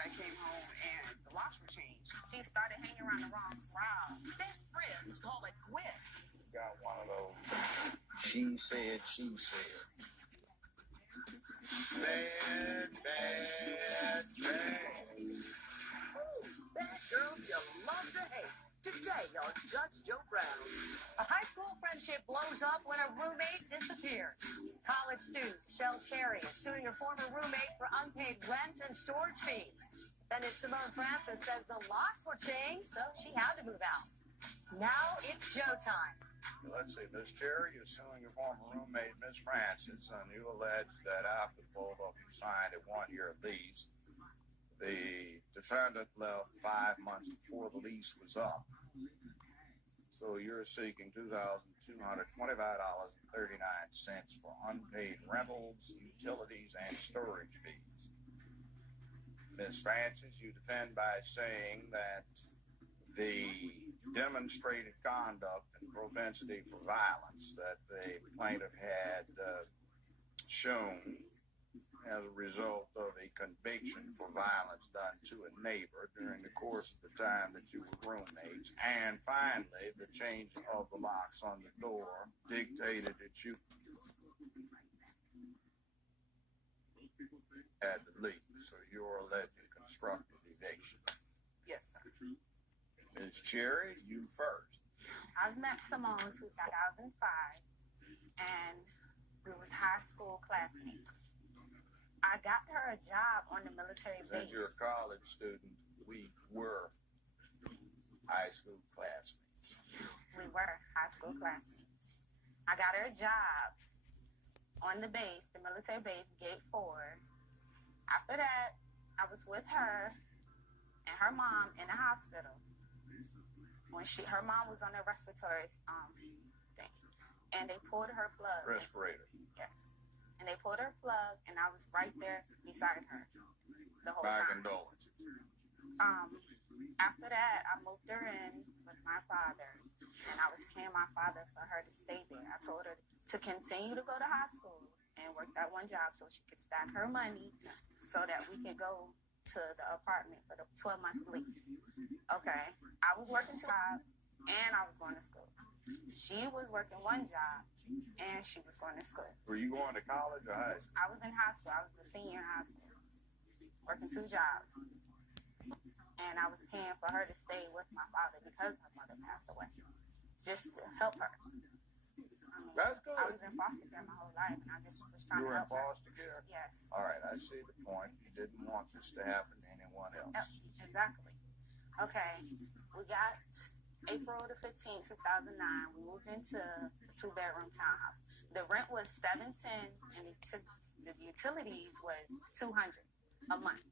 I came home and the locks were changed. She started hanging around the wrong crowd. Best friends call it quits. Got one of those. She said, she said. Bad. Bad girls you love to hate. Today on Judge Joe Brown. A high school friendship blows up when a roommate disappears. College student Shell Cherry is suing her former roommate for unpaid rent and storage fees. Defendant Simone Francis says the locks were changed, so she had to move out. Now it's Joe time. Let's see, Miss Cherry is suing your former roommate, Miss Francis, and you allege that after both of you signed a one-year lease, the defendant left 5 months before the lease was up. So you're seeking $2,225.39 for unpaid rentals, utilities, and storage fees. Ms. Francis, you defend by saying that the demonstrated conduct and propensity for violence that the plaintiff had shown as a result of a conviction for violence done to a neighbor during the course of the time that you were roommates. And finally, the change of the locks on the door dictated that you had to leave. So you're alleging constructive eviction. Yes, sir. Ms. Cherry, you first. I've met Simone in 2005, and we was high school classmates. I got her a job on the military base. Since you're a college student, we were high school classmates. We were high school classmates. I got her a job on the base, the military base, Gate 4. After that, I was with her and her mom in the hospital. When her mom was on a respiratory thing, and they pulled her plug. Respirator. Yes. And they pulled her plug, and I was right there beside her the whole My time. condolences. After that, I moved her in with my father, and I was paying my father for her to stay there. I told her to continue to go to high school and work that one job so she could stack her money so that we could go to the apartment for the 12-month lease. Okay. I was working 2 jobs, and I was going to school. She was working one job, and she was going to school. Were you going to college or high school? I was in high school. I was the senior in high school, working 2 jobs. And I was paying for her to stay with my father because her mother passed away, just to help her. That's good. I was in foster care my whole life, and I just was trying You to were in help her. foster care? Yes. All right, I see the point. You didn't want this to happen to anyone else. Yep, exactly. Okay, we got April the 15th, 2009. We moved into a 2-bedroom townhouse. The rent was $710, and the utilities was $200 a month.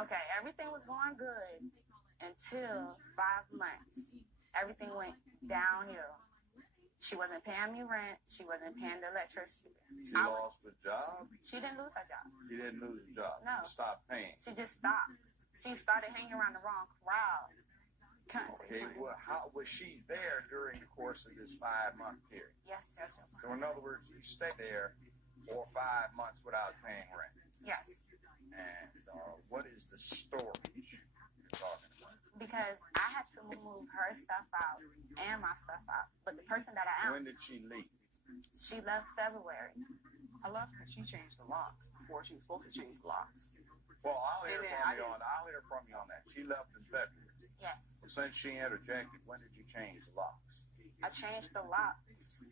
Okay, everything was going good until 5 months. Everything went downhill. She wasn't paying me rent. She wasn't paying the electricity. She lost the job? She didn't lose her job. She didn't lose the job. No. She stopped paying. She just stopped. She started hanging around the wrong crowd. Okay, well, how was she there during the course of this 5-month period? Yes, yes, yes. So in other words, you stayed there for 5 months without paying rent. Yes. And what is the storage you're talking about? Because I had to move her stuff out and my stuff out. But the person that I am, When did she leave? she left February. I love that she changed the locks before she was supposed to change the locks. Well, I'll hear And then from you on that. She left in February. Yes. Well, since she interjected, when did you change the locks? I changed the locks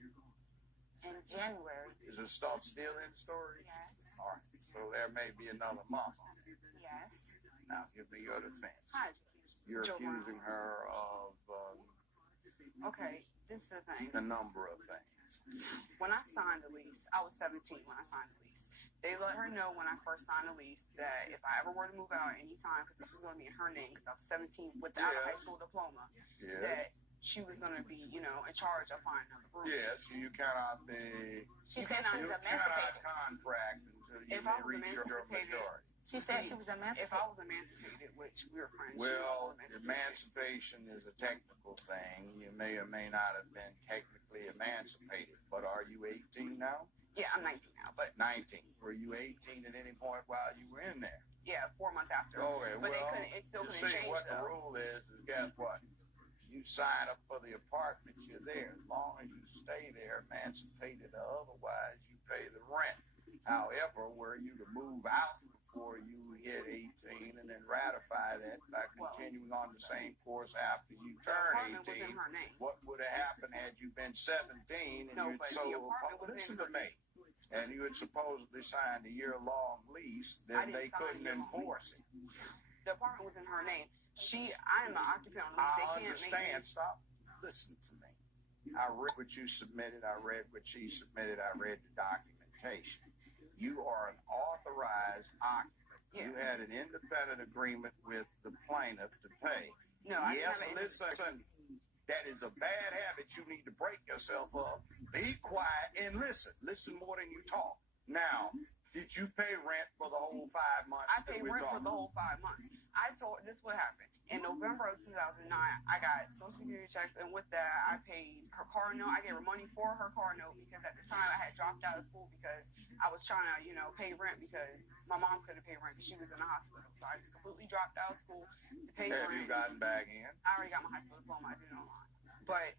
in January. Is the stuff still in storage? Yes. All right. So there may be another month on it. Yes. Now, give me your defense. Hi. You're Joe accusing her of Okay, this is the thing. a number of things. When I signed the lease, I was 17 when I signed the lease. They let her know when I first signed the lease that if I ever were to move out at any time, because this was going to be in her name, because I was 17 without a high school diploma, Yes. that she was going to be, in charge of finding another room. Yes, you cannot be. She said she You was cannot emancipated. contract until you If I was reach your emancipated, majority. She said she was If emancipated. I was emancipated, which we were friends, Well, she was emancipation is a technical thing. You may or may not have been technically emancipated, but are you 18 now? Yeah, I'm 19 now, but 19. Were you 18 at any point while you were in there? Yeah, 4 months after. Okay, But well, it still couldn't see, change what though. the rule is guess what? You sign up for the apartment, you're there. As long as you stay there, emancipated or otherwise, you pay the rent. However, were you to move out before you hit 18 and then ratify that by continuing on the same course after you turn 18, what would have happened had you been 17 and you'd sold? Listen to me. And you had supposedly signed a year-long lease, then they couldn't enforce it. The apartment was in her name. I am an occupant on lease. I understand. Stop. Listen to me. I read what you submitted. I read what she submitted. I read the documentation. You are an authorized occupant. Yeah. You had an independent agreement with the plaintiff to pay. No, yes, listen. That is a bad habit. You need to break yourself up. Be quiet and listen. Listen more than you talk. Now, did you pay rent for the whole 5 months? I paid rent for the whole 5 months. This what happened. In November of 2009, I got Social Security checks, and with that, I paid her car note. I gave her money for her car note because at the time I had dropped out of school because I was trying to, pay rent because my mom couldn't pay rent because she was in the hospital. So I just completely dropped out of school to pay rent. Have you gotten back in? I already got my high school diploma. I did it online. But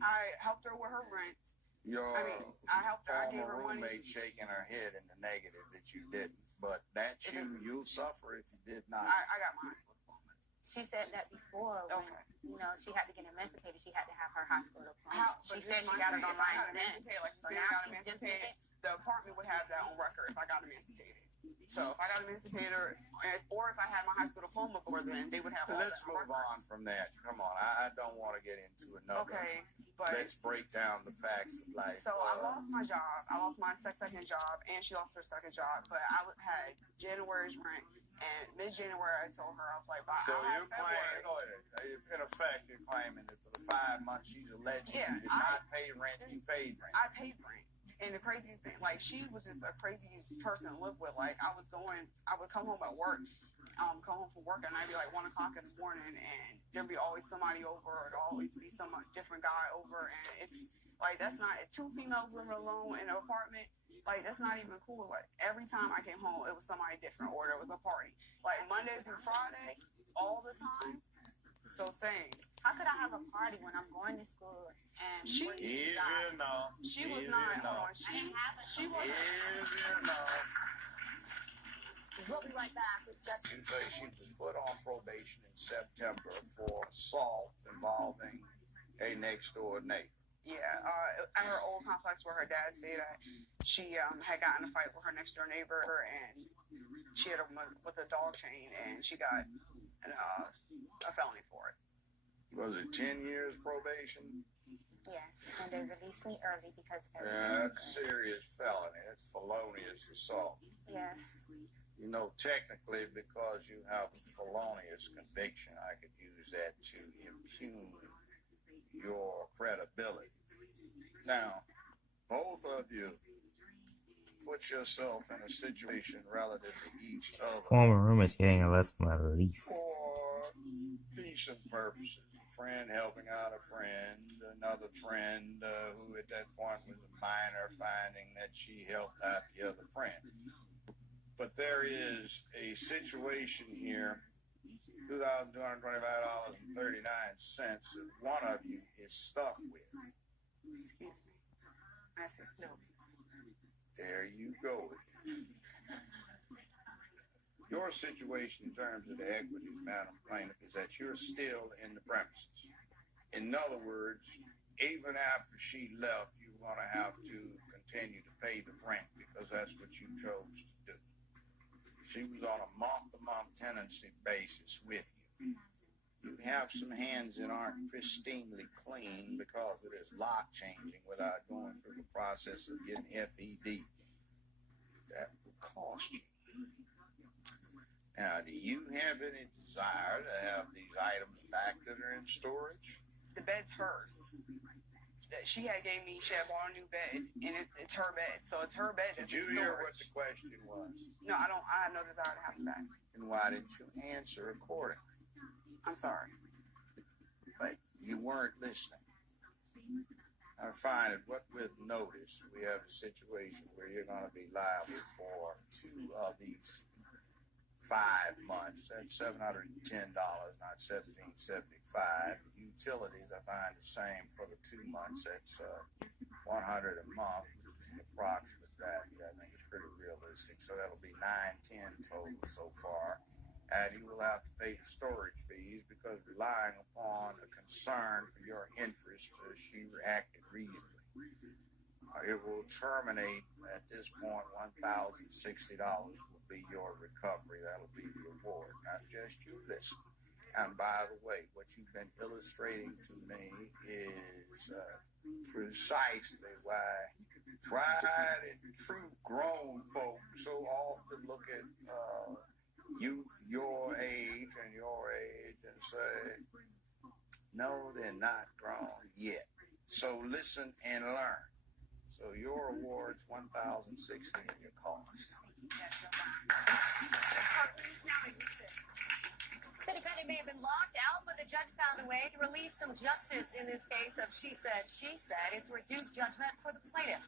I helped her with her rent. I helped her. I gave her money. Roommate shaking her head in the negative that you didn't. But that's you'll suffer if you did not. I got my high school diploma. She said that before when, she had to get emancipated, she had to have her high school diploma. She said she got it online then. So now she's emancipated. The apartment would have that on record if I got emancipated. So if I got emancipated or if I had my high school diploma before then, they would have all Let's move on from that. Come on. I don't want to get into another. Okay, but let's break down the facts of life. So I lost my job. I lost my second job, and she lost her second job. But I had January's rent. And mid-January, I told her, I was like, so you're claiming, in effect, you're claiming that for the 5 months she's alleged you did not pay rent, you paid rent. I paid rent. And the craziest thing, she was just a crazy person to live with. I would come home at work, come home from work, and I'd be like 1 o'clock in the morning, and there'd be always somebody over, or there'd always be some different guy over, and it's that's not, 2 females living alone in an apartment. That's not even cool. Every time I came home, it was somebody different, or there was a party. Monday through Friday, all the time. So saying, how could I have a party when I'm going to school and she was not. She wasn't. We'll be right back with Justice. You say she was put on probation in September for assault involving a next door neighbor. Yeah, at her old complex where her dad stayed at, she had gotten in a fight with her next door neighbor, and she hit him with a dog chain, and she got a felony for it. Was it 10 years probation? Yes, and they released me early because that's serious felony. That's felonious assault. Yes. Technically, because you have a felonious conviction, I could use that to impugn your credibility. Now, both of you put yourself in a situation relative to each other. Former roommate's getting a lesson about a lease. For decent purposes. A friend helping out a friend, another friend who at that point was a minor finding that she helped out the other friend. But there is a situation here, $2,225.39 that one of you is stuck with. Excuse me. I said no. There you go. Your situation in terms of the equities, Madam Plaintiff, is that you're still in the premises. In other words, even after she left, you're going to have to continue to pay the rent because that's what you chose to do. She was on a month-to-month tenancy basis with you. You have some hands that aren't pristinely clean because of this lock changing without going through the process of getting FED. That will cost you. Now, do you have any desire to have these items back that are in storage? The bed's hers. That she had bought a new bed, and it's her bed, so it's her bed. Did you hear what the question was? No, I don't. I have no desire to have it back. And why didn't you answer accordingly? I'm sorry, but you weren't listening. I find that what we've noticed, we have a situation where you're going to be liable for 2 of these 5 months, that's $710, not $1,775. Utilities, I find the same for the 2 months. That's $100 a month, which is an approximate value. I think it's pretty realistic. So that'll be $910 total so far. And you will have to pay storage fees because relying upon a concern for your interest, she reacted reasonably. It will terminate at this point. $1,060 will be your recovery. That'll be the award. Not just you listen. And by the way, what you've been illustrating to me is precisely why tried and true grown folks so often look at youth your age and say, no, they're not grown yet. So listen and learn. So your award's $1,060 in your cost. The defendant may have been locked out, but the judge found a way to release some justice in this case of she said, it's reduced judgment for the plaintiff.